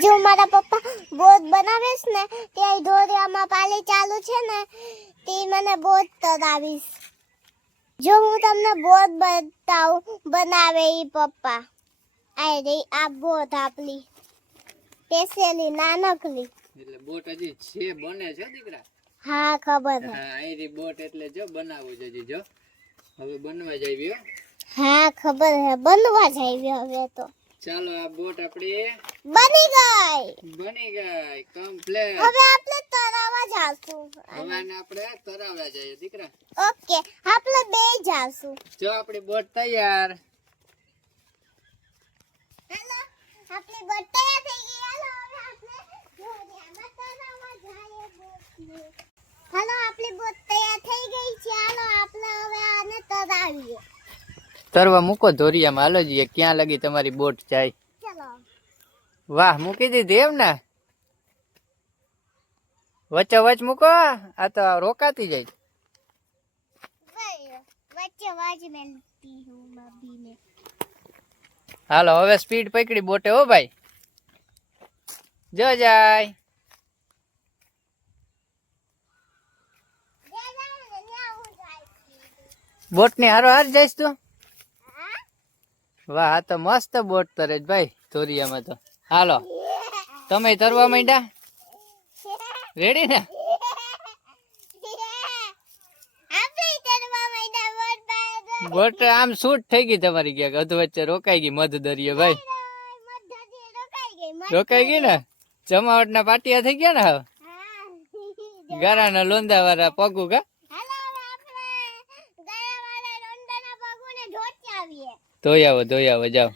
જો મારા પપ્પા બોટ બનાવેશ ને ત્યાં દોરિયામાં પાણી ચાલુ છે ને તે મને બોટ તરાવીશ. જો હું તમને બોટ બતાવું બનાવે ઈ પપ્પા. આ રે આ બોટ આપલી પેસેલી નાનકલી. એટલે બોટ હજી છે બને છે દીકરા. હા ખબર છે. હા આયરી બોટ એટલે જો બનાવવું છે હજી જો. હવે બનવા જાવી હો. હા ખબર છે બનવા જાવી હવે તો. ચાલો આ બોટ આપણી બની ગઈ. બની ગઈ કમ્પ્લીટ. હવે આપણે તરાવા જાશું. હવે આને આપણે તરાવા જઈએ દીકરા. ઓકે આપણે બે જાશું. જો આપણી બોટ તૈયાર. હાલો આપણી બોટ તૈયાર થઈ ગઈ. હાલો હવે આપણે દોરિયામાં તરાવા જઈએ બોટને. હાલો આપણી બોટ તૈયાર થઈ ગઈ છે. હાલો આપણે હવે આને તરાવીએ. તરવા મૂકો ધોરિયામાં હાલો જઈએ ક્યાં લગી તમારી બોટ જાય. ચલો વાહ મૂકી દીધી એમ ને વચ્ચે વચ મૂકો આ તો રોકાતી જાય. વચ્ચે વાજ મેલતી હું મબીને. હાલો હવે સ્પીડ પકડી બોટે હો ભાઈ. જો જાય બોટ ની હારો હાર જઈશ તું. વાહ આ તો મસ્ત બોટ તરે જ ભાઈ ધોરિયામાં તો. હાલો તમે તરવા માંડ્યા રેડી ને. બોટ આમ શૂટ થઈ ગઈ તમારી ક્યાંક અધ વચ્ચે રોકાઈ ગઈ મધ દરિયો ભાઈ. રોકાઈ ગઈ ને જમાવટ ના પાટિયા થઈ ગયા ને હવે ગારા ના લોંદા વાળા પગું કા. ધોઈ આવો જાઓ.